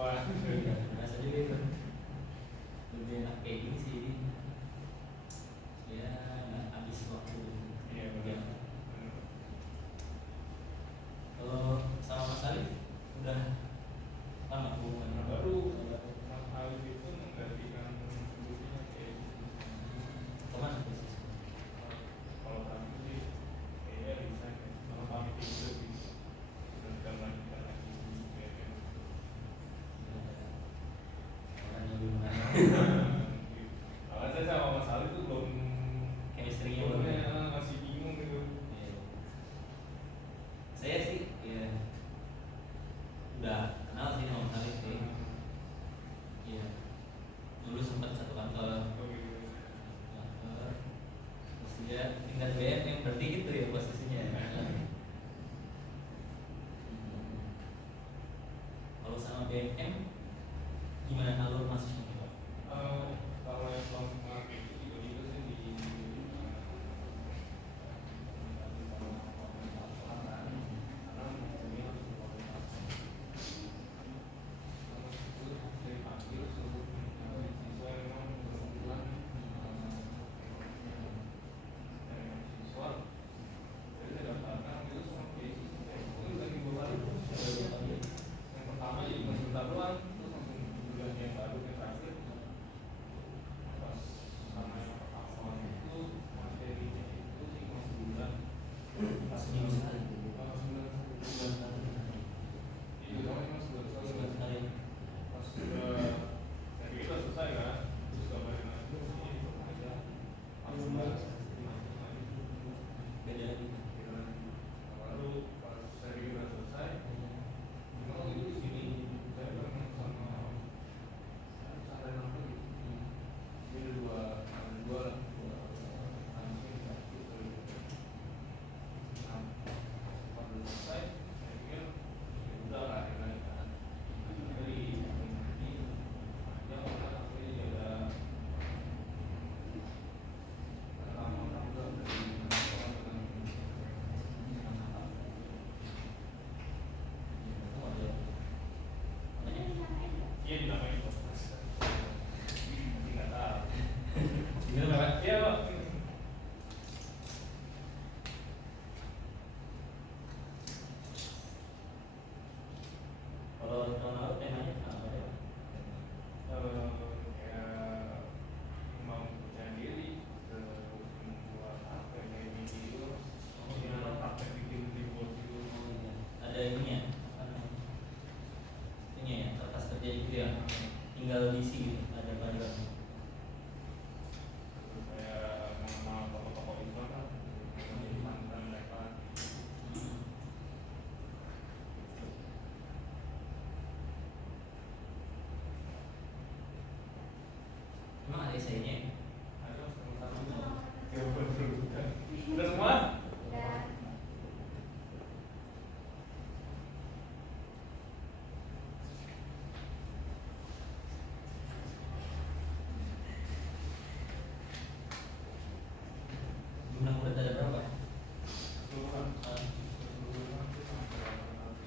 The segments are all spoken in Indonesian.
Wah, Rasa juga itu lebih enak kayak gini sih. Ya nggak habis waktu. iya Ya. benar. Kalau sama Mas Alif udah lama hubungannya? Baru Mas Alif itu menggantikan fungsinya kayak gitu. Kemana posisi? Kalau kami sih kayaknya resign ya, sama pamit juga sih. Dan lanjutkan lagi BM. Orang yang belum kenal. Kalau saya sama Mas Alif itu belum Chemistry-nya belum ya? masih bingung gitu. Iya. Saya sih ya udah kenal sih sama Mas Alif sih. Iya. Dulu sempat satu kantor. Oh gitu. Kantor. Terus dia tingkat BM yang berarti gitu ya posisinya. Kalau sama BM gimana alur masuknya? Kalau yang selama kayak gitu juga sih di yang pertama jadi sebentar doang, terus langsung bulan yang baru yang terakhir pas sama yang pertama itu materinya itu sih cuma sebulan pas Seminggu sekali. sebulan iya sama cuma sebulan Sebulan sekali. pas sudah saya pikir udah selesai kan terus kabarin lagi ini itu aja langsung Beda lagi. lalu pas saya pikir udah selesai memang itu di sini saya pernah sama cara yang apa gitu ini ada dua lah anjing satu nah pas udah selesai saya pikir ya udah lah ya kan dari ini aja orang aku ini ada orang udah dari iya dinamain kok nggak tahu Gimana Pak? iya Pak. Kalau tahun lalu temanya apa ya? Kayak mau percaya diri membuat apa ya, kayak video yang praktek bikin reward gitu. Oh iya. Ada ininya? Apa namanya? Ini ya, kertas kerja itu ya. Tinggal diisi gitu. Ada banyak. Terus kayak mengenal tokoh-tokoh Islam kan jadi mantan mereka. Emang ada esainya ya? Ada sama-sama udah semua. Jumlah murid ada berapa? Keseluruhan. Ah, Keseluruhan itu sampai 800.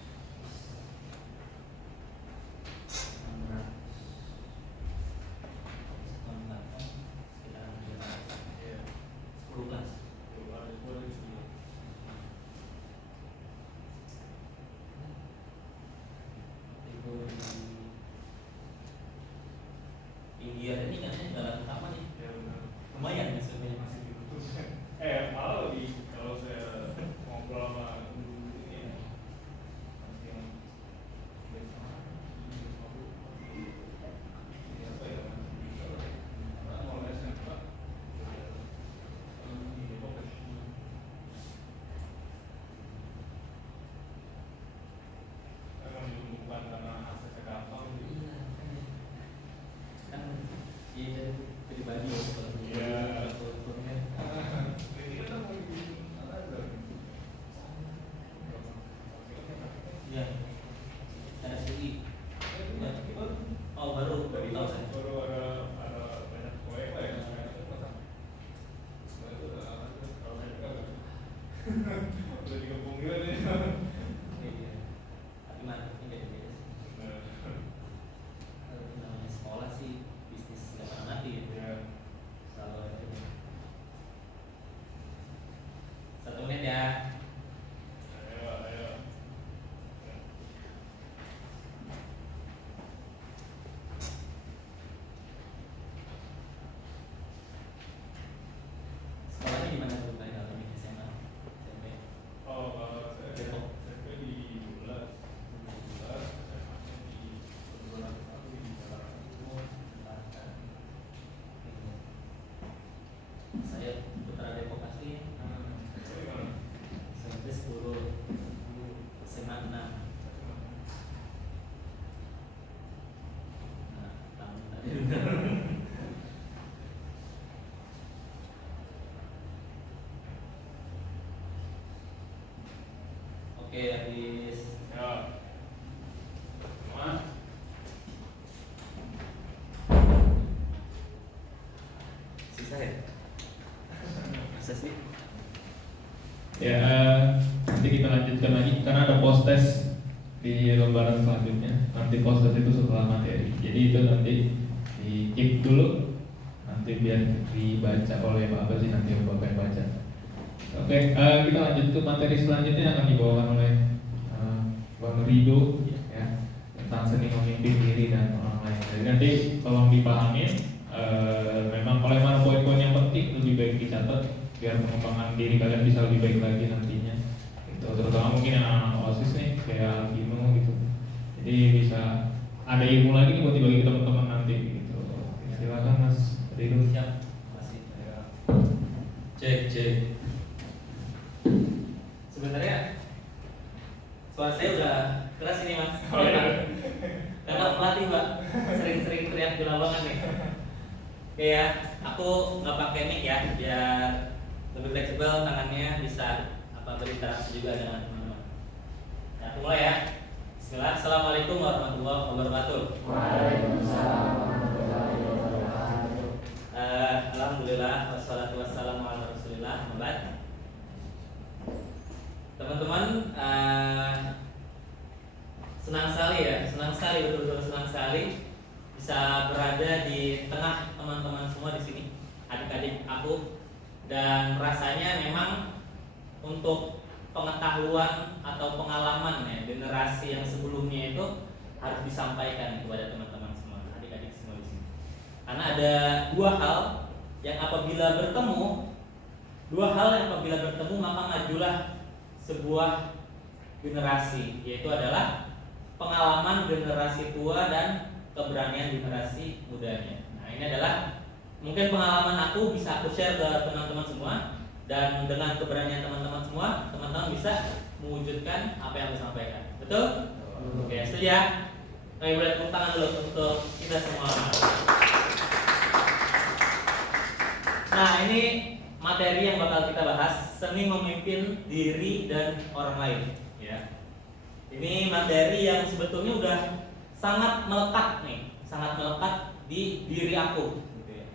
600. Ya, nanti kita lanjutkan lagi karena ada post test di lembaran selanjutnya. Nanti post test itu setelah materi. Jadi itu nanti di keep dulu. Nanti biar dibaca oleh Bapak sih nanti Bapak yang baca. Oke, kita lanjut ke materi selanjutnya yang akan dibawakan oleh Bang Rido ya, tentang seni memimpin diri dan orang lain. Jadi nanti tolong dipahamin, memang oleh mana poin-poin yang penting lebih baik dicatat biar pengembangan diri kalian bisa lebih baik lagi nantinya. Itu terutama mungkin yang anak OSIS nih kayak Gino gitu. Jadi bisa ada ilmu lagi nih buat dibagi teman-teman nanti gitu. Silakan Mas Rido. Siap, masih. Cek. Sebenarnya suara saya udah keras ini Mas. Karena pelatih Pak, sering-sering teriak di lapangan nih. Oke ya, aku nggak pakai mic ya, biar lebih fleksibel tangannya bisa berinteraksi juga dengan teman-teman. Nah, aku mulai ya. Bismillah. Assalamualaikum warahmatullahi wabarakatuh. Waalaikumsalam warahmatullahi wabarakatuh. Alhamdulillah wassalatu wassalamu ala Rasulillah. Wabad. Teman-teman, senang sekali betul-betul senang sekali bisa berada di tengah teman-teman semua di sini, adik-adik aku, dan rasanya memang untuk pengetahuan atau pengalaman ya generasi yang sebelumnya itu harus disampaikan kepada teman-teman semua, adik-adik semua di sini. Karena ada dua hal yang apabila bertemu maka majulah sebuah generasi, yaitu adalah pengalaman generasi tua dan keberanian generasi mudanya. Nah, ini adalah mungkin pengalaman aku bisa aku share ke teman-teman semua, dan dengan keberanian teman-teman semua, teman-teman bisa mewujudkan apa yang aku sampaikan. Betul? Oke, setuju ya? Kami boleh tepuk tangan dulu untuk kita semua. Nah, ini materi yang bakal kita bahas, seni memimpin diri dan orang lain ya. Ini materi yang sebetulnya udah sangat melekat di diri aku gitu ya.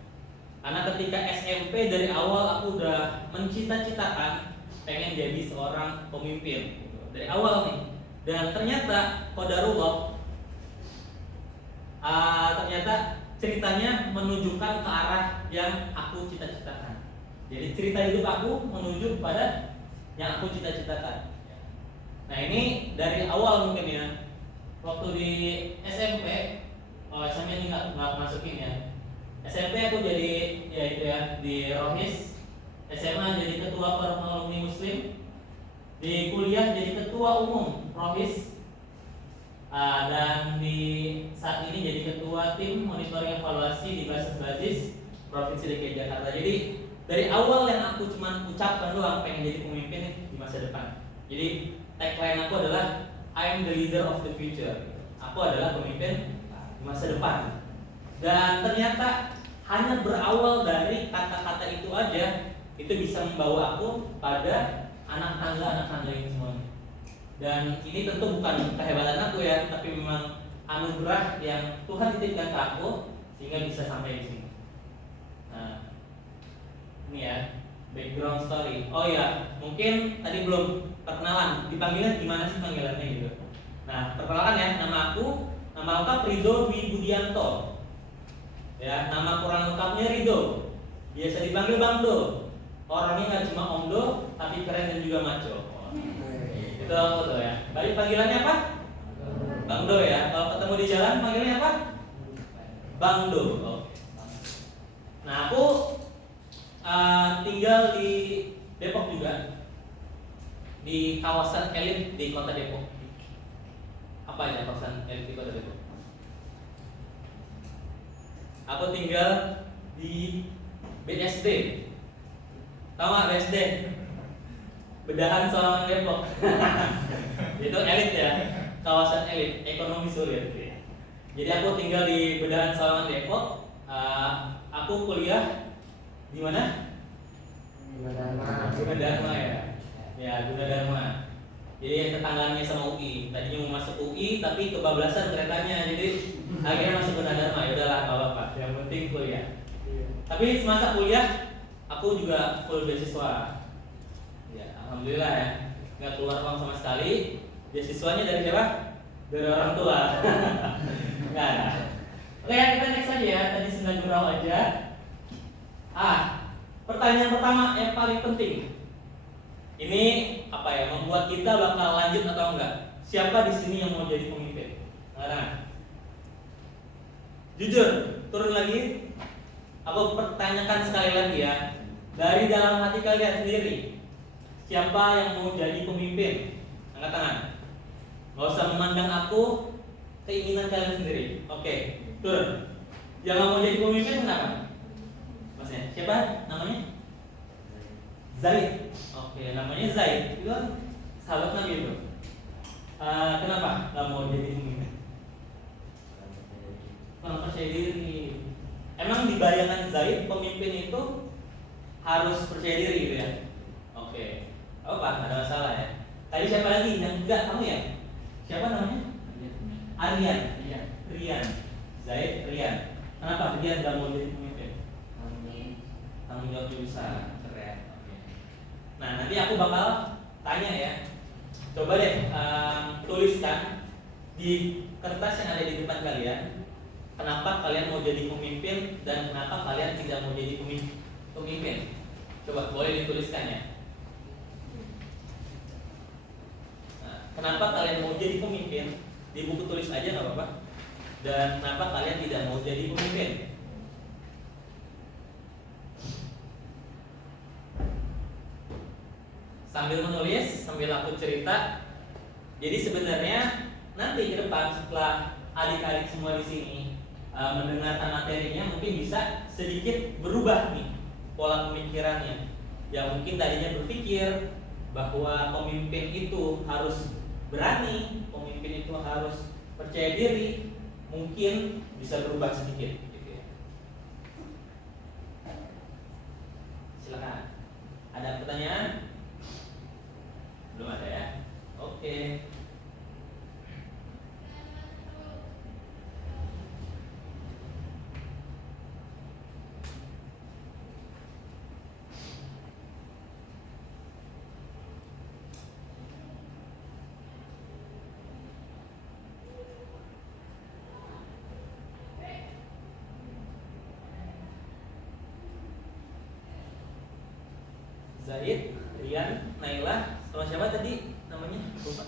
Karena ketika SMP dari awal aku udah mencita-citakan pengen jadi seorang pemimpin gitu. Dari awal nih. Dan ternyata qadarullah, ternyata ceritanya menunjukkan ke arah yang aku cita-citakan. Jadi cerita hidup aku menuju kepada yang aku cita-citakan. Nah, ini dari awal mungkin ya. Waktu di SMP, SMP ini nggak masukin ya. SMP aku jadi ya itu ya di Rohis. SMA jadi ketua Forum Alumni Muslim. Di kuliah jadi ketua umum Rohis. Dan di saat ini jadi ketua tim monitoring evaluasi di Basis Provinsi DKI Jakarta. Jadi dari awal yang aku cuma ucapkan doang pengen jadi pemimpin di masa depan. Jadi tagline aku adalah I am the leader of the future. Aku adalah pemimpin di masa depan. Dan ternyata hanya berawal dari kata-kata itu aja, itu bisa membawa aku pada anak tangga ini semuanya. Dan ini tentu bukan kehebatan aku ya, tapi memang anugerah yang Tuhan titipkan ke aku sehingga bisa sampai di sini. Nah, ini ya background story. Oh ya, mungkin tadi belum perkenalan. Dipanggilnya gimana sih panggilannya gitu? Nah, perkenalkan ya, nama lengkap Rido Dwi Budianto. Ya, nama kurang lengkapnya Rido. Biasa dipanggil Bang Do. Orangnya nggak cuma Om Do, tapi keren dan juga maco. Itu aku tuh ya. Balik panggilannya apa? Bang Do ya. Kalau ketemu di jalan panggilnya apa? Bang Do. Oke. Nah, aku tinggal di Depok juga, di kawasan elit di kota Depok. Apa ya kawasan elit di kota Depok? Aku tinggal di BSD. Tahu nggak BSD? Bedahan Sawangan Depok. Itu elit ya, kawasan elit, ekonomi sulit. Jadi aku tinggal di Bedahan Sawangan Depok. Aku kuliah di mana? Gunadarma ya. Ya, Gunadarma. Jadi tetangganya sama UI. Tadinya mau masuk UI tapi kebablasan keretanya. Jadi akhirnya masuk Gunadarma. Ya udahlah, enggak apa-apa. Yang penting kuliah. Tapi semasa kuliah aku juga full beasiswa. Ya, Alhamdulillah ya, nggak keluar uang sama sekali. Beasiswanya dari siapa? Dari orang tua. Nggak ada. Oke ya, kita next aja ya. Tadi 9 gurau aja. Pertanyaan pertama yang paling penting. Ini apa ya? Membuat kita bakal lanjut atau enggak? Siapa di sini yang mau jadi pemimpin? Nah, jujur, turun lagi. Aku pertanyakan sekali lagi ya. Dari dalam hati kalian sendiri, siapa yang mau jadi pemimpin? Angkat tangan. Gak usah memandang aku, keinginan kalian sendiri. Oke, turun. Yang mau jadi pemimpin kenapa? Maksudnya, siapa namanya? Zaid. Oke, namanya Zaid. Itu kan sahabat Nabi itu. Kenapa gak mau jadi pemimpin? Kurang percaya diri. Emang di bayangan Zaid pemimpin itu harus percaya diri gitu ya? Oke, apa? Ada masalah ya? Tadi siapa lagi? Yang enggak, kamu ya? Siapa namanya? Aryan. Rian. Zaid Rian. Kenapa Rian gak mau jadi pemimpin? Tanggung jawabnya besar. Keren. Oke. Nah, nanti aku bakal tanya ya. Coba deh tuliskan di kertas yang ada di depan kalian. Kenapa kalian mau jadi pemimpin dan kenapa kalian tidak mau jadi pemimpin? Coba boleh dituliskan ya. Nah, kenapa kalian mau jadi pemimpin? Di buku tulis aja nggak apa-apa. Dan kenapa kalian tidak mau jadi pemimpin? Sambil menulis, sambil aku cerita. Jadi sebenarnya nanti ke depan setelah adik-adik semua di sini mendengarkan materinya, mungkin bisa sedikit berubah nih pola pemikirannya. Yang mungkin tadinya berpikir bahwa pemimpin itu harus berani, pemimpin itu harus percaya diri, mungkin bisa berubah sedikit. Gitu ya. Silakan. Ada pertanyaan? Belum ada ya? Oke. Zaid, Rian, Naila, sama siapa tadi namanya? Lupa.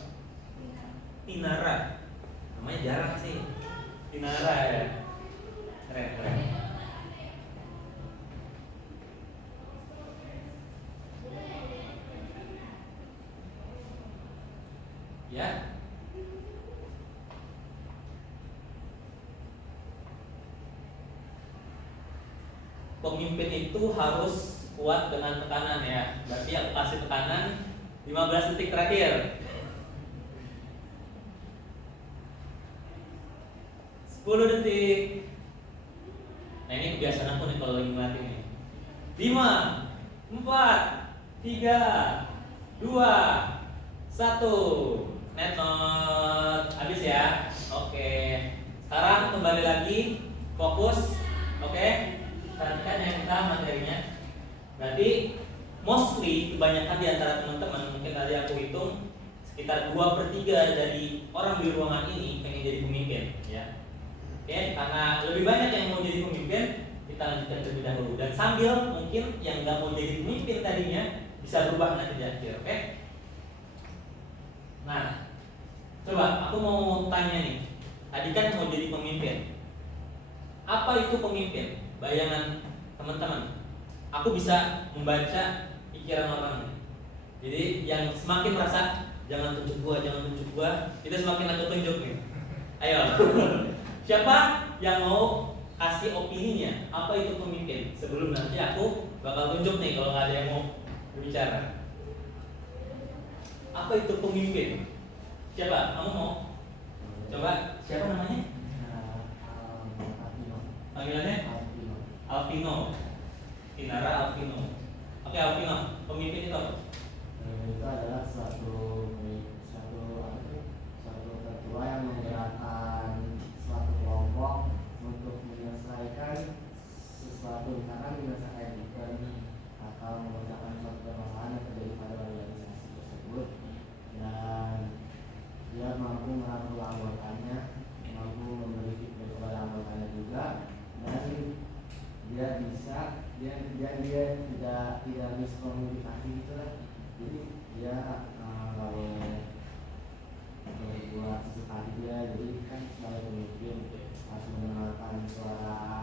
Tinara. Namanya jarang sih. Tinara ya. Keren. Ya. Pemimpin itu harus kuat dengan tekanan ya. Berarti aku kasih tekanan 15 detik terakhir. 10 detik. Nah ini kebiasaan aku nih kalau lagi ngelatih nih. 5, 4, 3, 2, 1. Net not. Habis ya. Oke. Sekarang kembali lagi fokus. Oke. Perhatikan yang kita materinya. Berarti mostly kebanyakan di antara teman-teman, mungkin tadi aku hitung sekitar 2/3 dari orang di ruangan ini pengen jadi pemimpin ya. Oke, karena lebih banyak yang mau jadi pemimpin, kita lanjutkan terlebih dahulu. Dan sambil mungkin yang nggak mau jadi pemimpin tadinya bisa berubah nanti di akhir, oke? Nah, coba aku mau tanya nih. Tadi kan mau jadi pemimpin. Apa itu pemimpin? Bayangan teman-teman. Aku bisa membaca pikiran orang. Jadi yang semakin merasa jangan tunjuk gua, itu semakin aku tunjuk nih. Ayo. Siapa yang mau kasih opininya? Apa itu pemimpin? Sebelum nanti aku bakal tunjuk nih kalau nggak ada yang mau berbicara. Apa itu pemimpin? Siapa? Kamu mau? Coba. Siapa namanya? Panggilannya? Alvino. Tinara Alvino. Oke, Alvino, pemimpin itu apa? Itu adalah suatu ketua yang menggerakkan suatu kelompok untuk menyelesaikan sesuatu, misalkan menyelesaikan event atau memecahkan suatu permasalahan yang terjadi pada organisasi. kemudian dia tidak miskomunikasi gitu lah. Jadi dia nggak boleh berbuat sesekali dia. Jadi kan sebagai pemimpin harus mendengarkan suara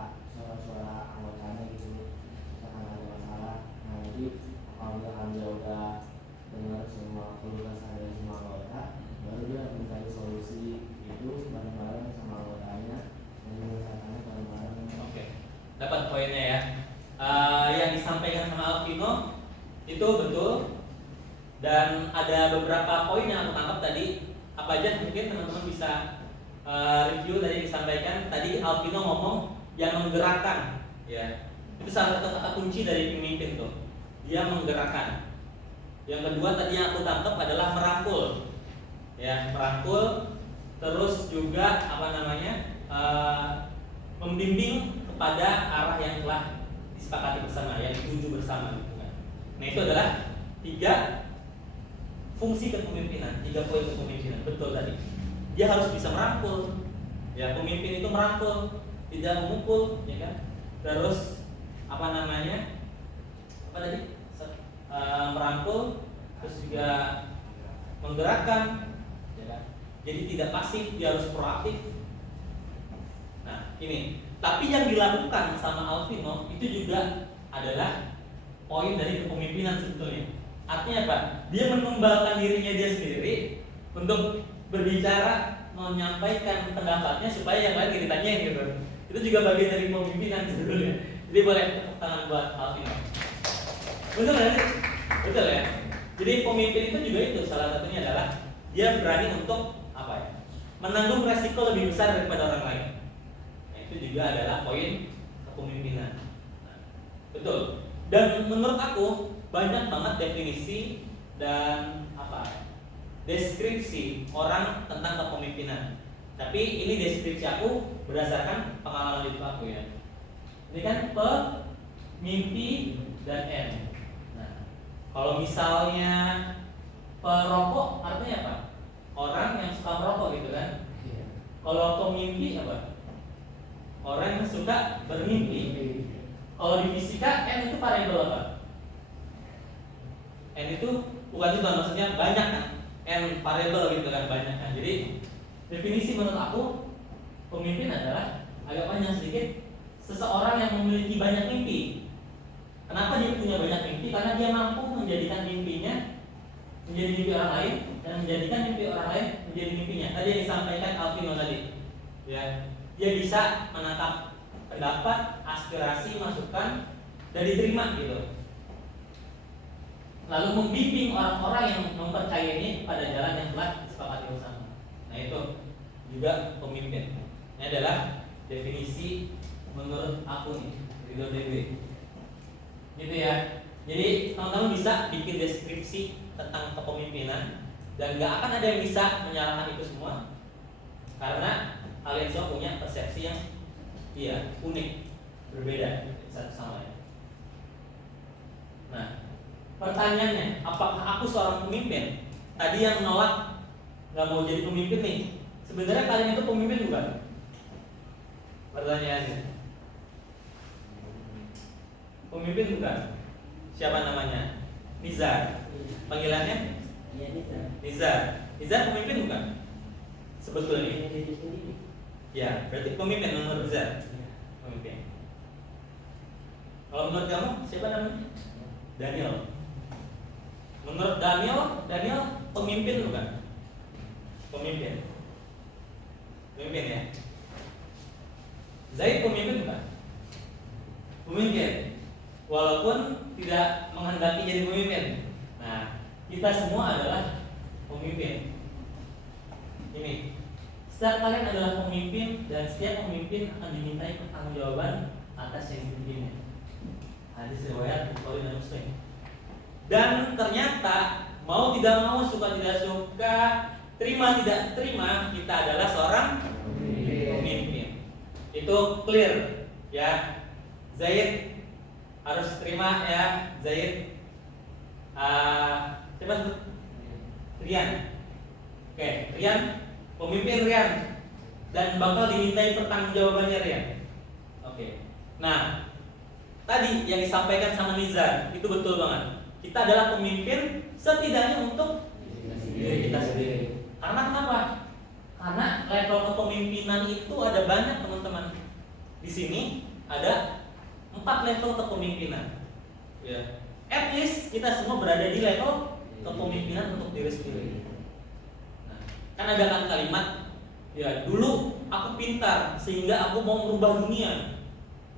anggotanya gitu. Misalkan ada masalah, nah jadi apabila dia udah dengar semua keluh kesah dari semua anggota, baru dia mencari solusi itu bareng-bareng sama anggotanya dan menyelesaikannya bareng-bareng. Oke, dapat poinnya ya. Yang disampaikan sama Alvino itu betul, dan ada beberapa poin yang aku tangkap tadi. Apa aja mungkin teman-teman bisa review tadi disampaikan. Tadi Alvino ngomong yang menggerakkan, ya. Itu salah satu kata kunci dari pemimpin tuh. Dia menggerakkan. Yang kedua tadi yang aku tangkap adalah merangkul, ya, merangkul. Terus juga apa namanya, membimbing kepada arah yang telah disepakati bersama, yang dituju bersama gitu kan. Nah itu adalah 3 fungsi kepemimpinan, 3 poin kepemimpinan. Betul tadi. Dia harus bisa merangkul. Ya, pemimpin itu merangkul, tidak memukul, ya kan? Terus apa namanya? Apa tadi? Merangkul, terus juga menggerakkan, ya kan? Jadi tidak pasif, dia harus proaktif. Nah, ini. Tapi yang dilakukan sama Alvino itu juga adalah poin dari kepemimpinan sebetulnya. Artinya apa? Dia menumbalkan dirinya dia sendiri untuk berbicara, menyampaikan pendapatnya supaya yang lain ditanyain gitu. Itu juga bagian dari kepemimpinan sebetulnya. Jadi boleh tepuk tangan buat Alvino. Betul nggak sih? Betul ya. Jadi pemimpin itu juga itu salah satunya adalah dia berani untuk apa ya? Menanggung resiko lebih besar daripada orang lain. Nah, itu juga adalah poin kepemimpinan. Nah, betul. Dan menurut aku banyak banget definisi dan apa? Deskripsi orang tentang kepemimpinan. Tapi ini deskripsi aku berdasarkan pengalaman hidup aku ya. Ini kan pemimpi dan N. Nah, kalau misalnya perokok artinya apa? Orang yang suka merokok gitu kan. Kalau pemimpi apa? Orang yang suka bermimpi. Kalau di fisika N itu variabel apa? N itu bukan itu maksudnya banyak kan? N variabel gitu kan, banyak kan. Jadi definisi menurut aku pemimpin adalah agak panjang sedikit, seseorang yang memiliki banyak mimpi. Kenapa dia punya banyak mimpi? Karena dia mampu menjadikan mimpinya menjadi mimpi orang lain dan menjadikan mimpi orang lain menjadi mimpinya. Tadi yang disampaikan Alvino tadi, ya, dia bisa menangkap pendapat, aspirasi, masukan dan diterima gitu. Lalu membimbing orang-orang yang mempercayainya pada jalan yang telah disepakati bersama. Nah itu juga pemimpin. Ini adalah definisi menurut aku nih, Ridho DB. Gitu ya. Jadi teman-teman bisa bikin deskripsi tentang kepemimpinan dan gak akan ada yang bisa menyalahkan itu semua, karena kalian semua punya persepsi yang unik, berbeda satu sama lain. Nah, pertanyaannya, apakah aku seorang pemimpin? Tadi yang menolak nggak mau jadi pemimpin nih, sebenarnya kalian itu pemimpin bukan? Pertanyaannya, pemimpin bukan? Siapa namanya? Nizar. Panggilannya? Iya, Nizar. Nizar pemimpin bukan? Sebetulnya. Ya, berarti pemimpin menurut Nizar. Pemimpin. Kalau menurut kamu siapa namanya? Daniel. Menurut Daniel pemimpin bukan? Pemimpin. Pemimpin ya. Zaid pemimpin bukan? Pemimpin. Walaupun tidak menghendaki jadi pemimpin. Nah, kita semua adalah pemimpin. Ini, setiap kalian adalah pemimpin dan setiap pemimpin akan dimintai pertanggungjawaban atas yang dipimpinnya. Hadis riwayat Bukhari dan Muslim. Dan ternyata mau tidak mau, suka tidak suka, terima tidak terima, kita adalah seorang pemimpin. Itu clear ya. Zaid harus terima ya, Zaid. Siapa sebut? Rian. Oke, Rian, pemimpin Rian, dan bakal dimintai pertanggungjawabannya Rian. Oke. Nah, tadi yang disampaikan sama Nizar itu betul banget. Kita adalah pemimpin setidaknya untuk diri kita sendiri. Karena kenapa? Karena level kepemimpinan itu ada banyak teman-teman. Di sini ada 4 level kepemimpinan. Ya. At least kita semua berada di level kepemimpinan untuk diri sendiri. Nah, kan ada kan kalimat, ya dulu aku pintar sehingga aku mau merubah dunia.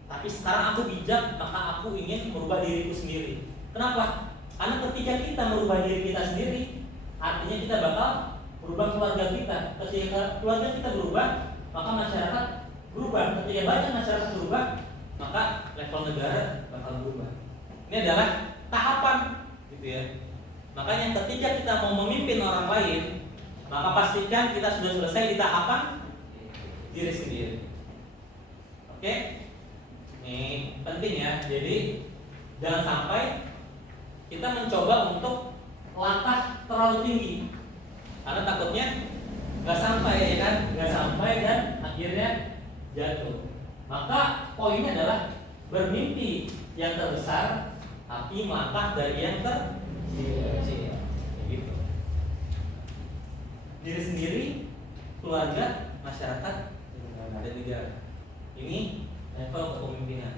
Tapi sekarang aku bijak, maka aku ingin merubah diriku sendiri. Kenapa? Karena ketika kita merubah diri kita sendiri, artinya kita bakal merubah keluarga kita. Ketika keluarga kita berubah, maka masyarakat berubah. Ketika banyak masyarakat berubah, maka level negara bakal berubah. Ini adalah tahapan, gitu ya. Makanya ketika kita mau memimpin orang lain, maka pastikan kita sudah selesai di tahapan diri sendiri. Oke? Ini penting ya. Jadi jangan sampai kita mencoba untuk langkah terlalu tinggi, karena takutnya nggak sampai, ya kan? Nggak sampai dan akhirnya jatuh. Maka poinnya adalah bermimpi yang terbesar, tapi melangkah dari yang terkecil. Gitu. Diri sendiri, keluarga, masyarakat, dan negara. Ini level kepemimpinan.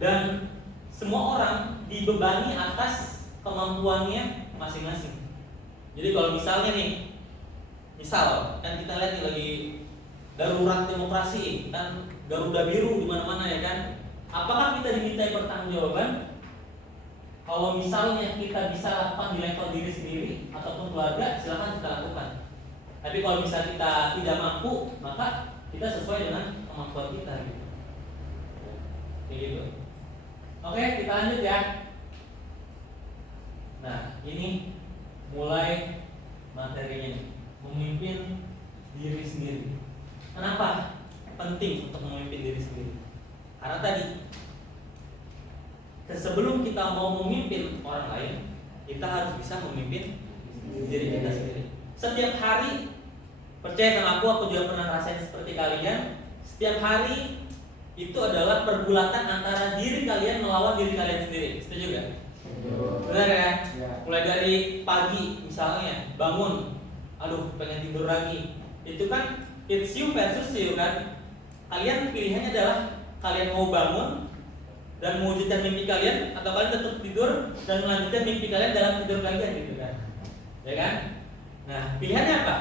Dan semua orang dibebani atas kemampuannya masing-masing. Jadi kalau misalnya nih, misal kan kita lihat nih lagi darurat demokrasi, kan Garuda biru di mana-mana ya kan. Apakah kita dimintai pertanggungjawaban? Kalau misalnya kita bisa lakukan di level diri sendiri ataupun keluarga, silakan kita lakukan. Tapi kalau misalnya kita tidak mampu, maka kita sesuai dengan kemampuan kita gitu. Kayak gitu. Oke, kita lanjut ya. Nah, ini mulai materinya nih. Memimpin diri sendiri. Kenapa penting untuk memimpin diri sendiri? Karena tadi sebelum kita mau memimpin orang lain, kita harus bisa memimpin diri kita sendiri. Setiap hari, percaya sama aku juga pernah rasain seperti kalian. Setiap hari itu adalah pergulatan antara diri kalian melawan diri kalian sendiri. Setuju gak? Benar ya? Mulai dari pagi misalnya bangun, aduh pengen tidur lagi. Itu kan it's you versus you kan. Kalian pilihannya adalah kalian mau bangun dan mewujudkan mimpi kalian, atau kalian tetap tidur dan melanjutkan mimpi kalian dalam tidur kalian gitu kan. Ya kan? Nah, pilihannya apa?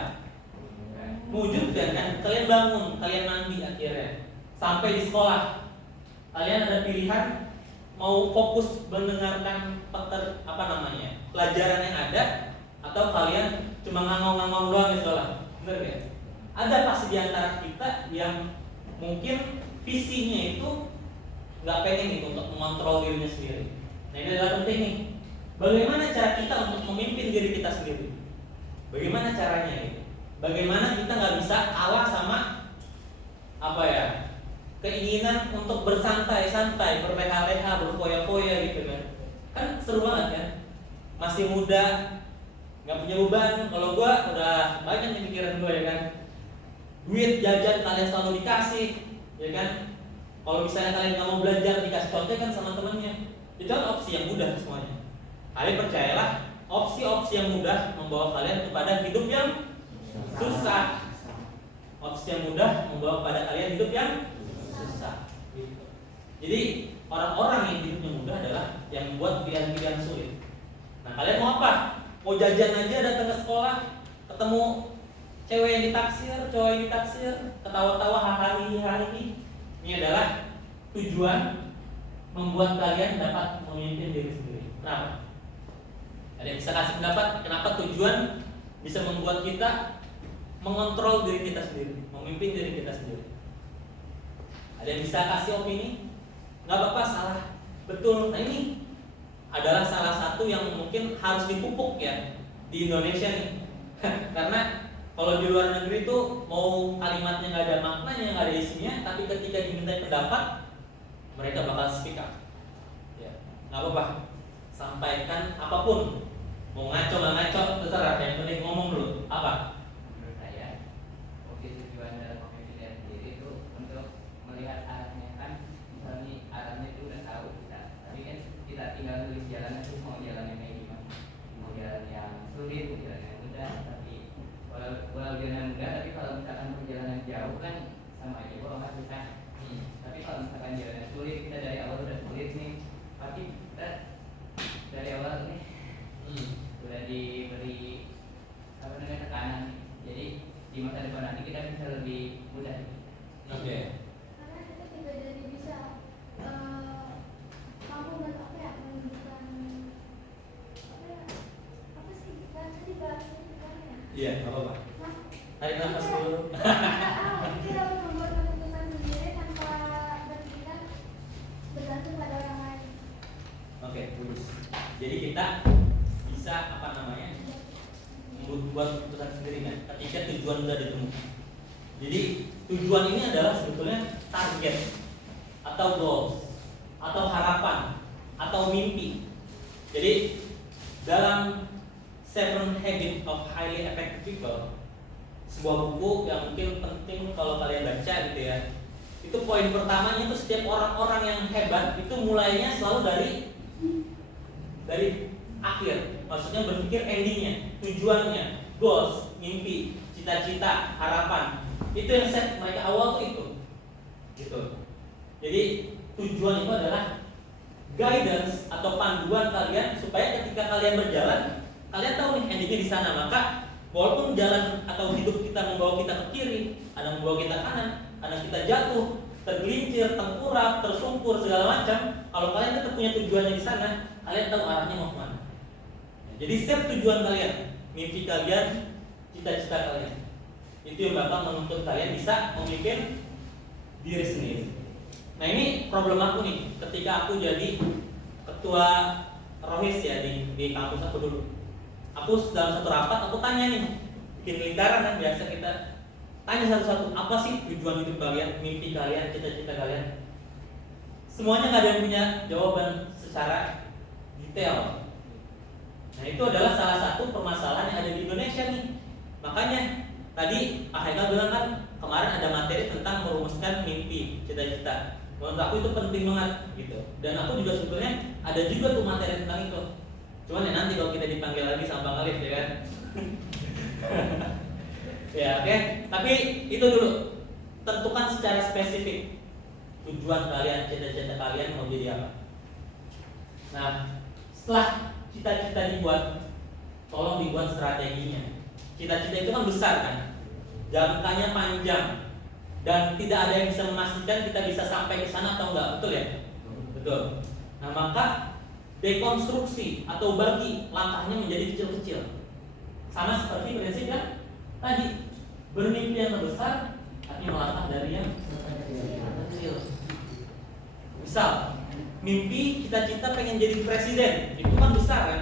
Mewujudkan kan. Kalian bangun, kalian mandi akhirnya. Sampai di sekolah, kalian ada pilihan mau fokus mendengarkan pelajaran yang ada, atau kalian cuma ngangong-ngangong doang di sekolah. Bener ya? Ada pasti di antara kita yang mungkin visinya itu nggak pengen gitu untuk mengontrol dirinya sendiri. Nah, ini adalah penting nih. Bagaimana cara kita untuk memimpin diri kita sendiri? Bagaimana caranya gitu? Bagaimana kita nggak bisa kalah sama keinginan untuk bersantai-santai, berleha-leha, berfoya-foya gitu kan? Kan seru banget kan? Masih muda, nggak punya beban. Kalau gua udah banyak nih pikiran gua ya kan. Duit jajan kalian selalu dikasih, ya kan? Kalau misalnya kalian nggak mau belajar, dikasih contekan sama temennya. Itu kan opsi yang mudah semuanya. Kalian percayalah, opsi-opsi yang mudah membawa kalian kepada hidup yang susah. Opsi yang mudah membawa pada kalian hidup yang susah. Jadi orang-orang yang hidupnya mudah adalah yang membuat pilihan-pilihan sulit. Nah, kalian mau apa? Mau jajan aja datang ke sekolah, ketemu cewek yang ditaksir, cowok yang ditaksir, ketawa-tawa hahaha ini. Ini adalah tujuan membuat kalian dapat memimpin diri sendiri. Kenapa? Ada yang bisa kasih pendapat kenapa tujuan bisa membuat kita mengontrol diri kita sendiri, memimpin diri kita sendiri? Ada yang bisa kasih opini? Nggak apa-apa, salah, betul. Nah, ini adalah salah satu yang mungkin harus dipupuk ya di Indonesia nih. Karena kalau di luar negeri tuh mau kalimatnya nggak ada maknanya, nggak ada isinya, tapi ketika diminta pendapat mereka bakal speak up. Ya, nggak apa-apa, sampaikan apapun, mau ngaco nggak ngaco terserah, yang penting ngomong dulu. Apa? Menurut saya, tujuan dalam pemimpinan diri itu untuk melihat arahnya kan, misalnya arahnya itu udah tahu kita tinggal tulis jalan itu mau jalan yang kayak gimana, mau jalan yang sulit, mau jalan yang mudah. Tapi walau jalan yang mudah, tapi kalau misalkan perjalanan jauh kan sama aja kok nggak susah. Tapi kalau misalkan jalan yang sulit, kita dari awal udah sulit nih, tapi kita dari awal nih udah diberi apa namanya tekanan nih. Jadi di masa depan nanti kita bisa lebih mudah. Oke. Karena kita tidak jadi bisa mampu dan apa ya menunjukkan apa sih kan tadi bahasanya gimana ya? Iya, nggak apa-apa. Nah, Tarik nafas dulu. kita dapat membuat keputusan sendiri tanpa berpikiran bergantung pada orang lain. Oke, bagus. Jadi kita bisa apa namanya membuat keputusan sendiri kan ketika tujuan sudah ditemukan. Jadi tujuan ini adalah sebetulnya target atau goals atau harapan atau mimpi. Jadi dalam 7 Habits of Highly Effective People, sebuah buku yang mungkin penting kalau kalian baca gitu ya. Itu poin pertamanya itu setiap orang-orang yang hebat itu mulainya selalu dari akhir. Maksudnya berpikir endingnya, tujuannya, goals, mimpi, cita-cita, harapan. Itu yang set mereka awal tuh itu. Gitu. Jadi tujuan itu adalah guidance atau panduan kalian supaya ketika kalian berjalan, kalian tahu nih endingnya di sana. Maka walaupun jalan atau hidup kita membawa kita ke kiri, ada membawa kita kanan, ada kita jatuh, tergelincir, tengkurap, tersungkur segala macam, kalau kalian tetap punya tujuannya di sana, kalian tahu arahnya mau kemana. Jadi set tujuan kalian, mimpi kalian, cita-cita kalian. Itu yang bakal menuntut kalian bisa memimpin diri sendiri. Nah ini problem aku nih, ketika aku jadi ketua Rohis ya di kampus aku dulu. Aku dalam satu rapat aku tanya nih, bikin lingkaran kan biasa kita tanya satu-satu, apa sih tujuan hidup kalian, mimpi kalian, cita-cita kalian. Semuanya nggak ada yang punya jawaban secara detail. Nah itu adalah salah satu permasalahan yang ada di Indonesia nih. Makanya tadi Pak Haikal bilang kan kemarin ada materi tentang merumuskan mimpi, cita-cita. Menurut aku itu penting banget gitu. Dan aku juga sebetulnya ada juga tuh materi tentang itu. Cuman ya nanti kalau kita dipanggil lagi sama Bang Alif ya kan. Ya oke. Tapi itu dulu. Tentukan secara spesifik tujuan kalian, cita-cita kalian mau jadi apa. Nah, setelah cita-cita dibuat, tolong dibuat strateginya. Cita-cita itu kan besar kan, jangkanya panjang, dan tidak ada yang bisa memastikan kita bisa sampai ke sana atau enggak, betul ya? Betul. Nah maka dekonstruksi atau bagi langkahnya menjadi kecil-kecil. Sama seperti prinsip yang tadi, bermimpi yang terbesar, tapi melangkah dari yang kecil. Misal, mimpi cita-cita pengen jadi presiden, itu kan besar kan?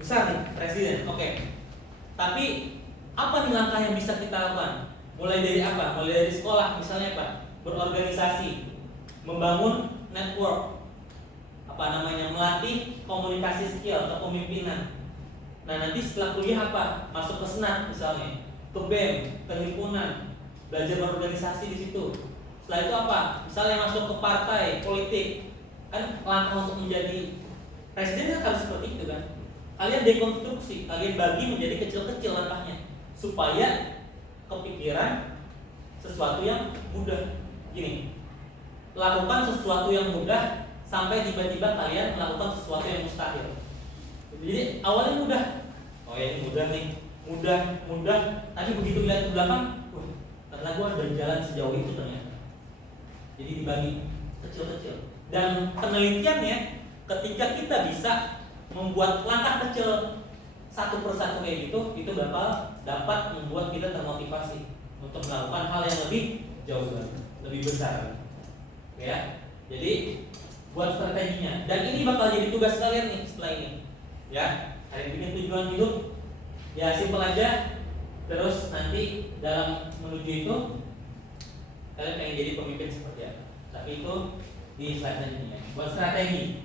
Besar nih, presiden, oke. Tapi apa nih langkah yang bisa kita lakukan? Mulai dari apa? Mulai dari sekolah, misalnya apa? Berorganisasi, membangun network, melatih komunikasi skill atau kepemimpinan. Nah nanti setelah kuliah apa? Masuk ke senat misalnya, ke BEM, ke himpunan, belajar berorganisasi di situ. Setelah itu apa? Misalnya masuk ke partai politik, kan langkah untuk menjadi presiden kan harus seperti itu kan? Kalian dekonstruksi, kalian bagi menjadi kecil-kecil langkahnya supaya kepikiran sesuatu yang mudah. Gini, lakukan sesuatu yang mudah sampai tiba-tiba kalian melakukan sesuatu yang mustahil. Jadi awalnya mudah, oh ya ini mudah nih, mudah, tapi begitu lihat ke belakang, ternyata gua udah jalan sejauh itu ternyata. Jadi dibagi kecil-kecil. Dan penelitiannya, ketika kita bisa membuat langkah kecil satu persatu kayak gitu, itu bakal dapat membuat kita termotivasi untuk melakukan hal yang lebih jauh lebih besar. Ya, jadi buat strateginya. Dan ini bakal jadi tugas kalian nih setelah ini. Ya, hari ini tujuan hidup. Ya simpel aja. Terus nanti dalam menuju itu kalian pengen jadi pemimpin seperti apa. Tapi itu di slide selanjutnya. Buat strategi.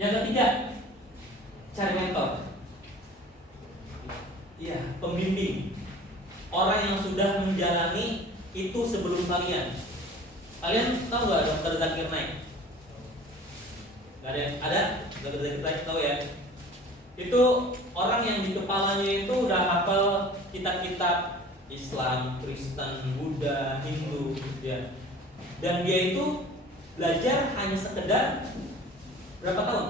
Yang ketiga, cari mentor. Iya, pembimbing. Orang yang sudah menjalani itu sebelum kalian. Kalian tahu nggak Dr. Zakir Naik? Ada? Kita tahu ya. Itu orang yang di kepalanya itu udah hafal kitab-kitab Islam, Kristen, Buddha, Hindu, ya. Dan dia itu belajar hanya sekedar berapa tahun?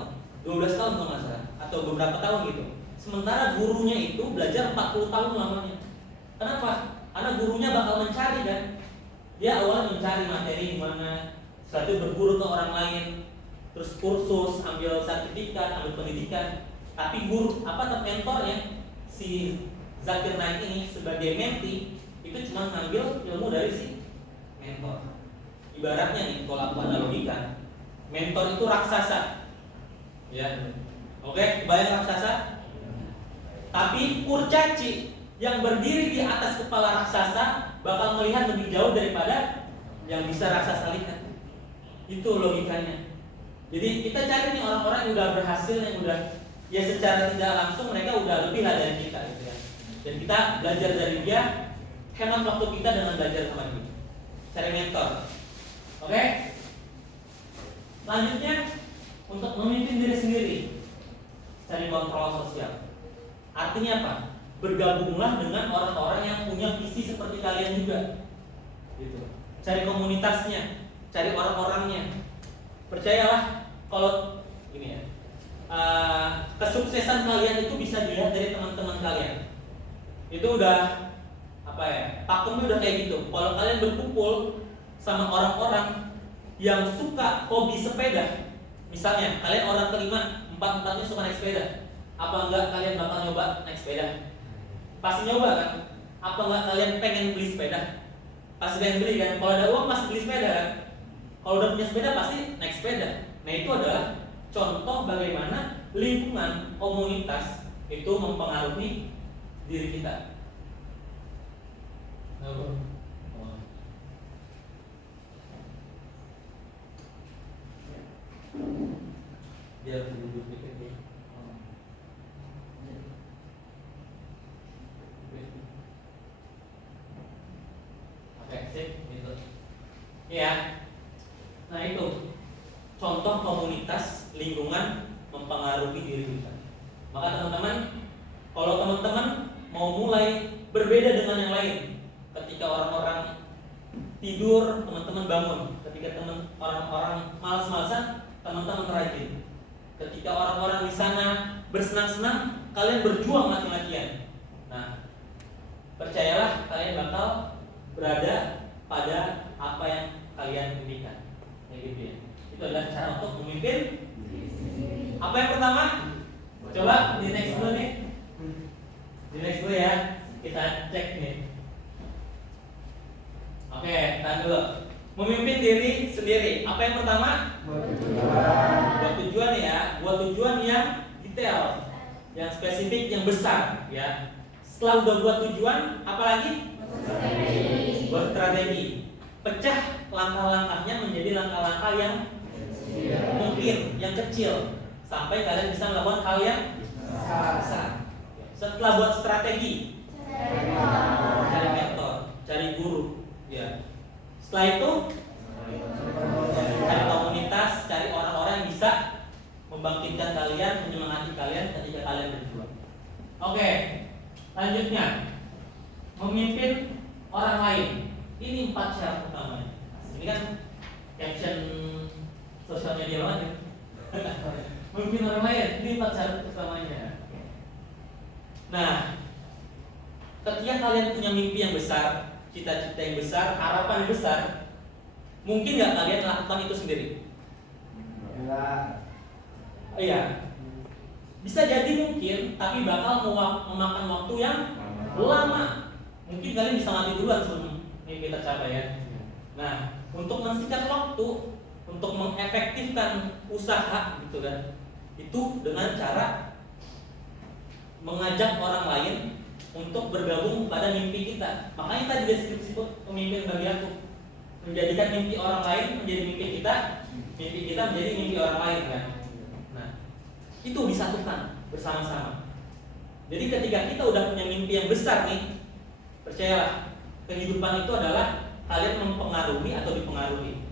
12 tahun kalau nggak salah, atau beberapa tahun gitu. Sementara gurunya itu belajar 40 tahun lamanya. Kenapa? Karena gurunya bakal mencari kan. Dia awalnya mencari materi di mana, setelah itu berguru ke orang lain, terus kursus, ambil sertifikat, ambil pendidikan. Tapi guru mentornya si Zakir Naik ini sebagai menti itu cuma ngambil ilmu dari si mentor. Ibaratnya nih kalau aku analogikan, mentor itu raksasa, ya. Oke, bayang raksasa. Tapi kurcaci yang berdiri di atas kepala raksasa bakal melihat lebih jauh daripada yang bisa raksasa lihat. Itu logikanya. Jadi kita cari nih orang-orang yang udah berhasil, yang udah ya secara tidak langsung mereka udah lebih lah dari kita gitu ya. Dan kita belajar dari dia, hemat waktu kita dengan belajar sama dia. Cari mentor. Oke? Selanjutnya untuk memimpin diri sendiri, cari kontrol sosial. Artinya apa? Bergabunglah dengan orang-orang yang punya visi seperti kalian juga. Gitu. Cari komunitasnya, cari orang-orangnya. Percayalah kalau ini ya, kesuksesan kalian itu bisa dilihat dari teman-teman kalian. Itu udah pakemnya udah kayak gitu. Kalau kalian berkumpul sama orang-orang yang suka hobi sepeda, misalnya kalian orang kelima, 4-4-nya suka naik sepeda, apa enggak kalian bakal nyoba naik sepeda? Pasti nyoba kan? Apa enggak kalian pengen beli sepeda? Pasti pengen beli kan? Kalau ada uang pasti beli sepeda kan? Kalau udah punya sepeda pasti naik sepeda. Nah itu adalah contoh bagaimana lingkungan komunitas itu mempengaruhi diri kita. Biar duduk dikit nih. Oke, sip, gitu. Ya. Nah itu contoh komunitas lingkungan mempengaruhi diri kita. Maka teman-teman, kalau teman-teman mau mulai berbeda dengan yang lain, ketika orang-orang tidur, teman-teman bangun. Ketika orang-orang malas-malasan, teman-teman rajin. Ketika orang-orang di sana bersenang-senang, kalian berjuang mati-matian. Nah, percayalah kalian bakal berada pada apa yang kalian impikan. Kayak gitu ya. Itu adalah cara untuk memimpin. Apa yang pertama? Coba di next dulu nih. Di next dulu ya. Kita cek nih. Oke, tahan dulu. Memimpin diri sendiri. Apa yang pertama? Buat tujuan ya. Buat tujuan yang detail, yang spesifik, yang besar ya. Setelah udah buat tujuan, apa lagi? Buat strategi. Pecah langkah-langkahnya menjadi langkah-langkah yang mungkin, yang kecil, sampai kalian bisa melakukan hal yang besar. Setelah buat strategi, cari mentor, cari guru ya. Setelah itu cari komunitas, cari orang-orang yang bisa membangkitkan kalian, menyemangati kalian ketika kalian berjuang. Oke, lanjutnya memimpin orang lain. Ini 4 syarat utamanya. Ini kan caption sosial media banget. Memimpin orang lain, ini 4 syarat utamanya. Nah, ketika kalian punya mimpi yang besar, cita-cita yang besar, harapan yang besar, mungkin nggak kalian lakukan itu sendiri? Iya. Bisa jadi mungkin, tapi bakal memakan waktu yang lama. Mungkin kalian bisa mati duluan sebelum mimpi tercapai ya. Nah, untuk mensingkat waktu, untuk mengefektifkan usaha gitu kan, itu dengan cara mengajak orang lain untuk bergabung pada mimpi kita. Makanya tadi deskripsi pemimpin bagi aku, menjadikan mimpi orang lain menjadi mimpi kita menjadi mimpi orang lain kan. Nah, itu disatukan bersama-sama. Jadi ketika kita udah punya mimpi yang besar nih, percayalah, kehidupan itu adalah kalian mempengaruhi atau dipengaruhi.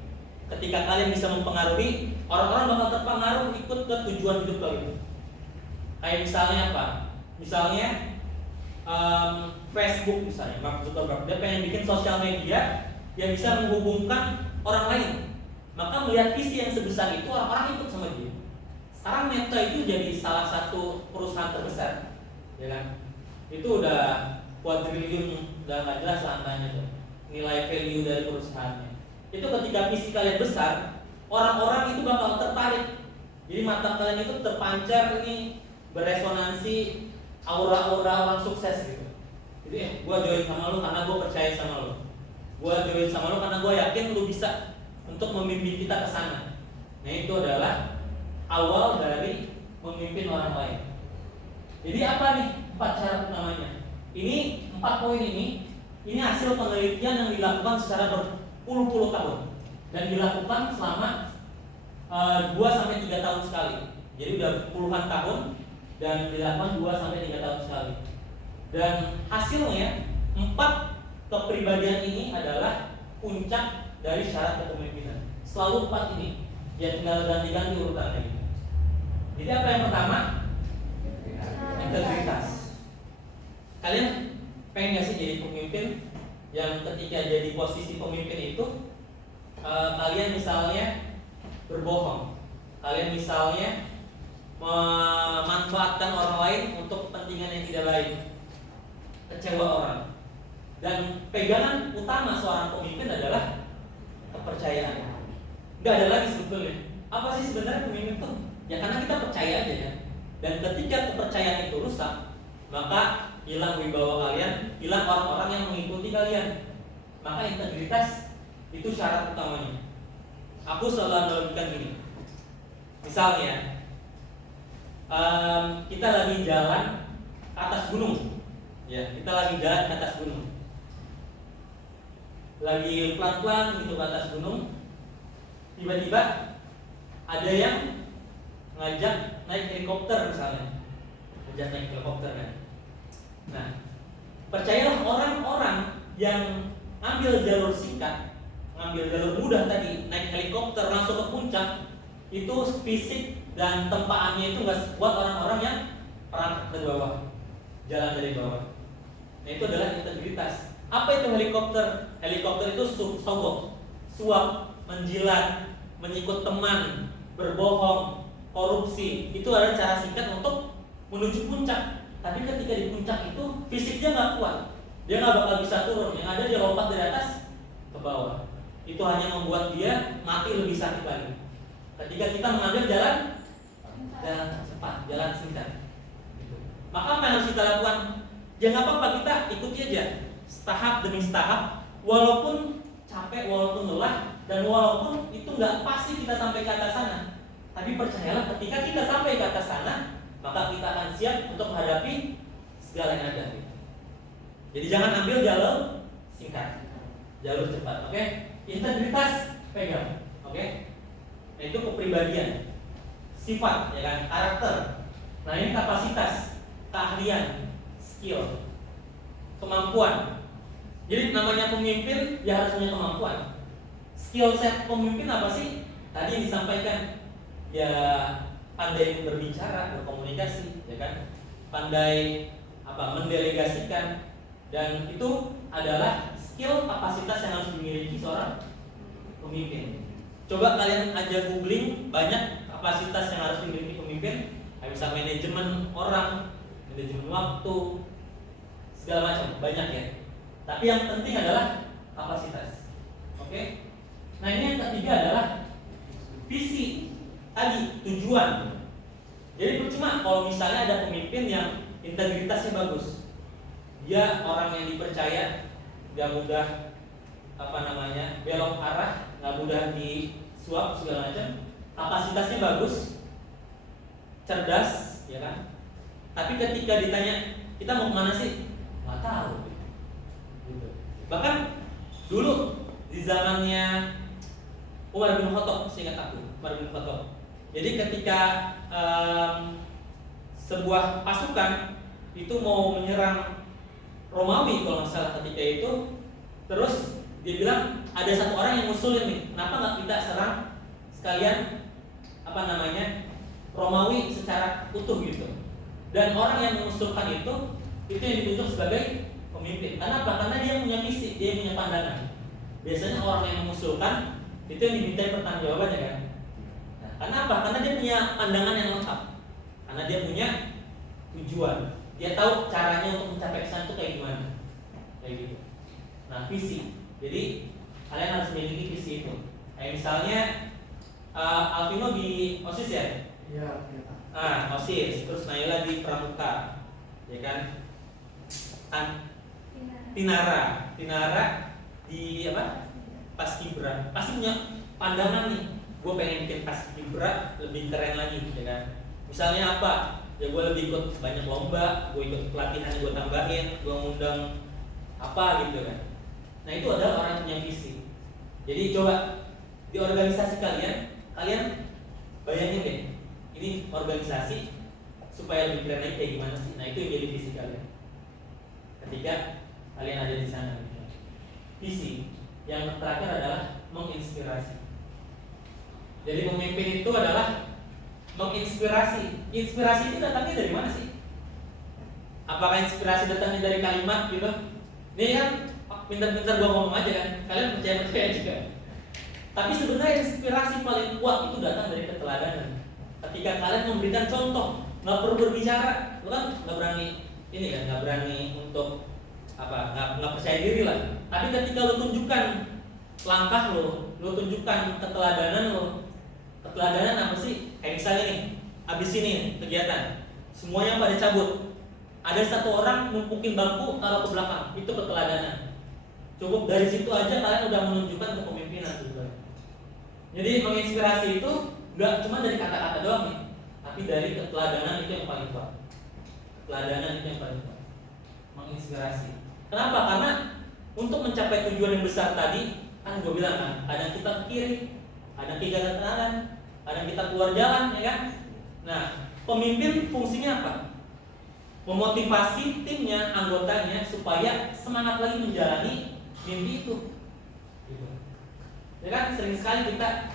ketika kalian bisa mempengaruhi, orang-orang bakal terpengaruh ikut ke tujuan hidup kalian. Kayak misalnya apa? Misalnya Facebook misalnya, Mark Zuckerberg, dia pengen bikin sosial media yang bisa menghubungkan orang lain. Maka melihat visi yang sebesar itu, orang-orang ikut sama dia. Sekarang Meta itu jadi salah satu perusahaan terbesar, ya kan? Itu udah kuadriliun, udah nggak jelas angkanya tuh, nilai value dari perusahaannya. Itu ketika visi kalian besar, orang-orang itu bakal tertarik. Jadi mata kalian itu terpancar, ini beresonansi aura-aura orang sukses gitu. Jadi gue join sama lu karena gue percaya sama lu. Gue join sama lu karena gue yakin lu bisa untuk memimpin kita ke sana. Nah itu adalah awal dari memimpin orang lain. Jadi apa nih 4 syarat utamanya? Ini 4 poin ini hasil penelitian yang dilakukan secara berpuluh-puluh tahun dan dilakukan selama 2-3 tahun sekali. Jadi udah puluhan tahun dan dilakukan 2-3 tahun sekali. Dan hasilnya 4 kepribadian ini adalah puncak dari syarat kepemimpinan. Selalu 4 ini yang tinggal ganti-ganti urutannya. Jadi apa yang pertama? Integritas. Kalian pengen gak sih jadi pemimpin yang ketika jadi posisi pemimpin itu kalian misalnya berbohong, kalian misalnya memanfaatkan orang lain untuk kepentingan yang tidak baik, kecewa orang. Dan pegangan utama seorang pemimpin adalah kepercayaan. Gak ada lagi sebetulnya. Apa sih sebenarnya pemimpin itu? Ya karena kita percaya aja ya. Dan ketika kepercayaan itu rusak, maka hilang wibawa kalian, hilang orang-orang yang mengikuti kalian. Maka integritas itu syarat utamanya. Aku selalu analogikan gini. Misalnya kita lagi jalan ke atas gunung. Ya, kita lagi jalan ke atas gunung. Lagi pelan-pelan gitu ke atas gunung. Tiba-tiba ada yang ngajak naik helikopter misalnya. Ngajak naik helikopter kan. Nah, percayalah orang-orang yang ngambil jalur singkat, ngambil jalur mudah tadi, naik helikopter langsung ke puncak, itu fisik dan tempaannya itu nggak buat orang-orang yang perangkat dari bawah, jalan dari bawah. Nah itu adalah integritas. Apa itu helikopter? Helikopter itu suap, menjilat, menyikut teman, berbohong, korupsi. Itu adalah cara singkat untuk menuju puncak. Tapi ketika di puncak itu fisiknya nggak kuat, dia nggak bakal bisa turun. Yang ada dia lompat dari atas ke bawah. Itu hanya membuat dia mati lebih sakit lagi. Ketika kita mengambil jalan cepat, jalan singkat. Maka apa yang harus kita lakukan? Ya nggak apa-apa, kita ikuti aja tahap demi tahap, walaupun capek, walaupun lelah, dan walaupun itu nggak pasti kita sampai ke atas sana. Tapi percayalah, ketika kita sampai ke atas sana, maka kita akan siap untuk menghadapi segala yang ada. Jadi jangan ambil jalur singkat, jalur cepat. Oke? Integritas pegang. Oke? Nah, itu kepribadian, sifat, ya kan, karakter. Nah ini kapasitas, keahlian, skill, kemampuan. Jadi namanya pemimpin ya harus punya kemampuan. Skill set pemimpin apa sih? Tadi yang disampaikan, ya pandai berbicara, berkomunikasi, ya kan, pandai mendelegasikan, dan itu adalah skill kapasitas yang harus dimiliki seorang pemimpin. Coba kalian aja googling banyak kapasitas yang harus dimiliki pemimpin. Bisa manajemen orang, manajemen waktu, segala macam, banyak ya. Tapi yang penting adalah kapasitas. Oke? Nah ini yang ketiga adalah visi. Tadi tujuan. Jadi percuma kalau misalnya ada pemimpin yang integritasnya bagus, dia orang yang dipercaya, gak mudah belok arah, gak mudah disuap segala macam, kapasitasnya bagus, cerdas, ya kan? Tapi ketika ditanya kita mau kemana sih, nggak tahu. Gitu. Bahkan dulu di zamannya Umar bin Khattab, seingat aku, Umar bin Khattab. Jadi ketika sebuah pasukan itu mau menyerang Romawi kalau nggak salah ketika itu, terus Dia bilang ada satu orang yang ngusulin nih, kenapa nggak kita serang sekalian Romawi secara utuh gitu. Dan orang yang mengusulkan itu yang ditunjuk sebagai pemimpin. Kenapa? Karena dia punya visi, dia punya pandangan. Biasanya orang yang mengusulkan itu yang dimintai pertanggungjawabannya kan. Nah, kenapa? Karena dia punya pandangan yang lengkap. Karena dia punya tujuan. Dia tahu caranya untuk mencapai kesan itu kayak gimana. Kayak gitu. Nah, visi. Jadi kalian harus memiliki visi itu. Kayak misalnya Alvino di OSIS ya? Iya. OSIS. Terus Naila di Pramuka, ya kan? Tinara di apa? Paskibra. Pasti punya pandangan nih. Gue pengen bikin Paskibra lebih keren lagi, ya kan? Misalnya apa? Ya gue lebih ikut banyak lomba, gue ikut pelatihan yang gue tambahin, gue ngundang apa gitu kan. Nah itu adalah orang yang punya visi. Jadi coba di organisasi kalian bayangin deh, ini organisasi supaya lebih keren lagi kayak gimana sih? Nah itu yang jadi visi kalian. Ketika kalian ada di sana, visi yang terakhir adalah menginspirasi. Jadi pemimpin itu adalah menginspirasi. Inspirasi itu datangnya dari mana sih? Apakah inspirasi datangnya dari kalimat gitu? Ini kan pintar-pintar gua ngomong aja kan. Kalian percaya juga. Tapi sebenarnya inspirasi paling kuat itu datang dari keteladanan. Ketika kalian memberikan contoh, nggak perlu berbicara, lu kan nggak berani nggak berani untuk nggak percaya diri lah. Tapi ketika lu tunjukkan langkah lu tunjukkan keteladanan lu. Keteladanan apa sih? Kayak misalnya nih, abis ini kegiatan, semuanya pada cabut. Ada satu orang numpukin bangku taruh ke belakang, itu keteladanan. Cukup dari situ aja kalian udah menunjukkan kepemimpinan juga. Jadi menginspirasi itu nggak cuma dari kata-kata doang nih, tapi dari keteladanan itu yang paling kuat. Keteladanan itu yang paling kuat. Menginspirasi. Kenapa? Karena untuk mencapai tujuan yang besar tadi, kan gue bilang kan, kadang kita ke kiri, kadang kita ke kanan, kadang kita keluar jalan, ya kan? Nah, pemimpin fungsinya apa? Memotivasi timnya, anggotanya supaya semangat lagi menjalani mimpi itu. Gitu. Ya kan, sering sekali kita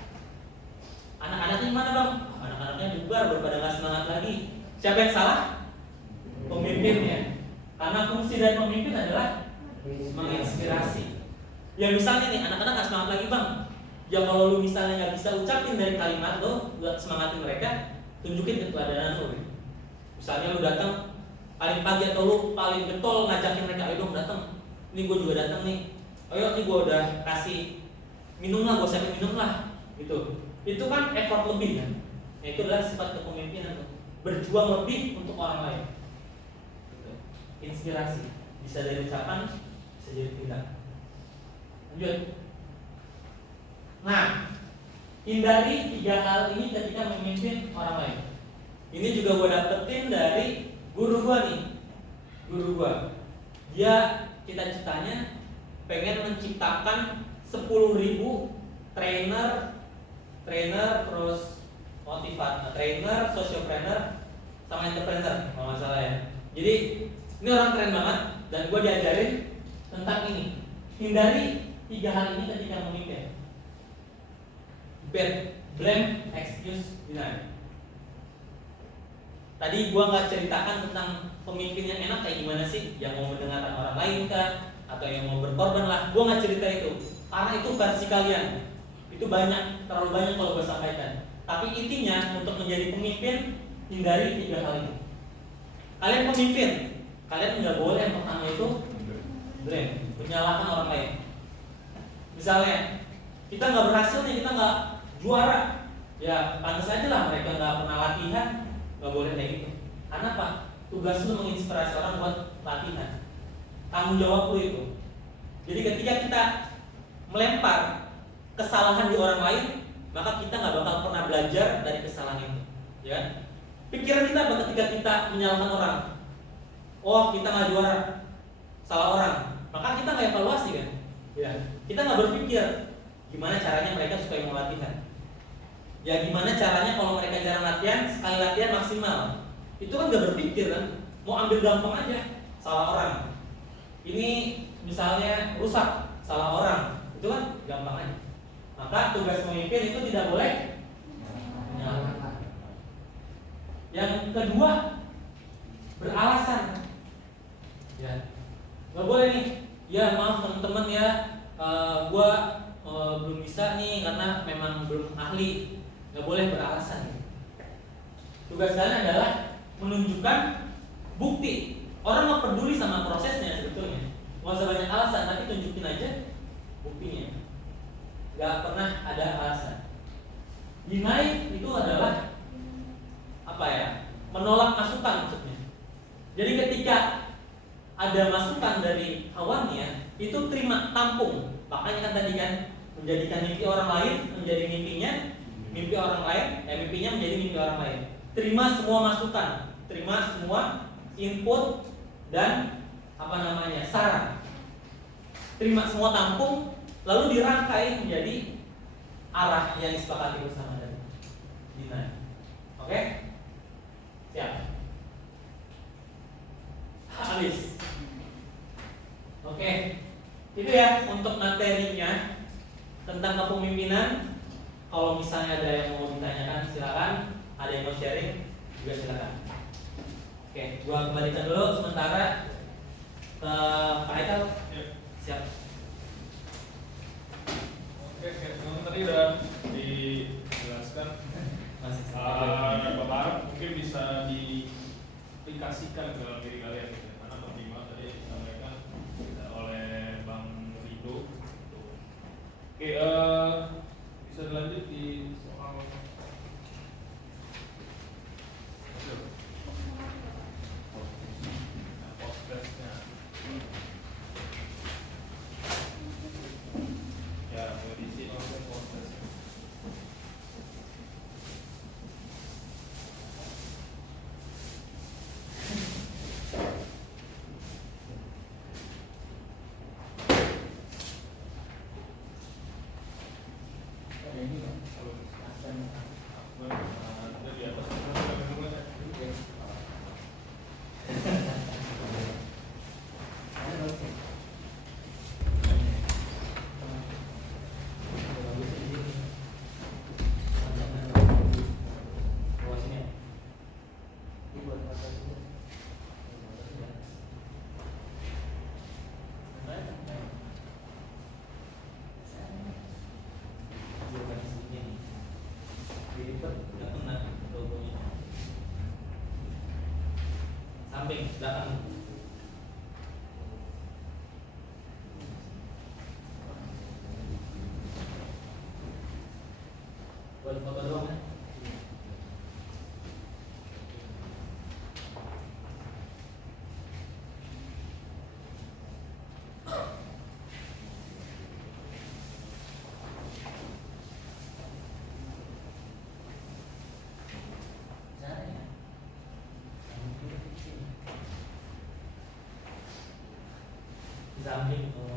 anak-anaknya gimana bang? Anak-anaknya bubar, pada nggak semangat lagi. Siapa yang salah? Pemimpinnya. Karena fungsi dari pemimpin adalah menginspirasi. Ya misalnya nih, anak-anak nggak semangat lagi bang. Ya kalau lu misalnya nggak bisa ucapin dari kalimat lo, buat semangatin mereka, tunjukin keteladanan lo. Misalnya lu datang paling pagi atau lu paling getol ngajakin mereka, ayo dong datang. Ini gue juga datang nih. Ayo nih gue udah kasih minum lah, gue siapin minum lah. Gitu. Itu kan effort lebih kan. Nah, itu adalah sifat kepemimpinan, berjuang lebih untuk orang lain. Gitu. Inspirasi bisa dari ucapan, bisa jadi tindak. Lanjut. Nah, hindari 3 hal ini ketika memimpin orang lain. Ini juga gue dapetin dari guru gue nih. Guru gue, dia cita-citanya pengen menciptakan 10.000 trainer terus trainer, sociopreneur sama entrepreneur kalau nggak salah ya. Jadi ini orang keren banget dan gue diajarin tentang ini. Hindari 3 hal ini ketika memimpin. Blame, excuse, deny. Tadi gua nggak ceritakan tentang pemimpin yang enak kayak gimana sih, yang mau mendengarkan orang lain kah, atau yang mau berkorban lah. Gua nggak cerita itu, karena itu versi kalian. Itu banyak, terlalu banyak kalau gua sampaikan. Tapi intinya untuk menjadi pemimpin, hindari 3 hal ini. Kalian pemimpin, kalian nggak boleh yang pertama itu blame, menyalahkan orang lain. Misalnya kita nggak berhasil nih, kita nggak juara, ya pantas aja lah mereka nggak pernah latihan, nggak boleh kayak gitu. Karena apa? Tugas lu menginspirasi orang buat latihan. Tanggung jawab lu itu. Jadi ketika kita melempar kesalahan di orang lain, maka kita nggak bakal pernah belajar dari kesalahan itu. Ya, pikiran kita apa ketika kita menyalahkan orang? Oh kita nggak juara, salah orang. Maka kita nggak evaluasi kan? Ya, kita nggak berpikir gimana caranya mereka supaya mau latihan. Ya gimana caranya kalau mereka jarang latihan, sekali latihan maksimal. Itu kan gak berpikir kan, mau ambil gampang aja, salah orang. Ini misalnya rusak, salah orang. Itu kan gampang aja. Maka tugas pemimpin itu tidak boleh menyalahkan. Yang kedua, beralasan. Ya, nggak boleh nih. Ya maaf teman-teman ya, gua belum bisa nih karena memang belum ahli. Nggak boleh beralasan. Tugas kalian adalah menunjukkan bukti. Orang mau peduli sama prosesnya sebetulnya. Nggak usah banyak alasan, tapi tunjukin aja buktinya. Nggak pernah ada alasan. Deny itu adalah apa ya? Menolak masukan maksudnya. Jadi ketika ada masukan dari kawannya, itu terima, tampung. Makanya kan tadi kan menjadikan mimpi orang lain menjadi mimpinya, mimpi orang lain, mimpinya menjadi mimpi orang lain. Terima semua masukan, terima semua input dan saran. Terima semua, tampung, lalu dirangkai menjadi arah yang disepakati bersama tadi. Deny. Oke? Siap. Habis. Oke. Itu ya untuk materinya tentang kepemimpinan. Kalau misalnya ada yang mau ditanyakan silakan. Ada yang mau sharing juga silakan. Oke, gua kembalikan dulu sementara ke Pak Haikal. Siap. Oke, memang tadi udah dijelaskan. Bapak harap mungkin bisa diaplikasikan ke dalam diri kalian gitu. Karena optimal tadi disampaikan oleh Bang Rido. Oke, bisa dilanjut di soal postgresnya. Ya, mau diisi langsung postgresnya. Ada di atas samping belakang. Buat foto doang ya. Di samping.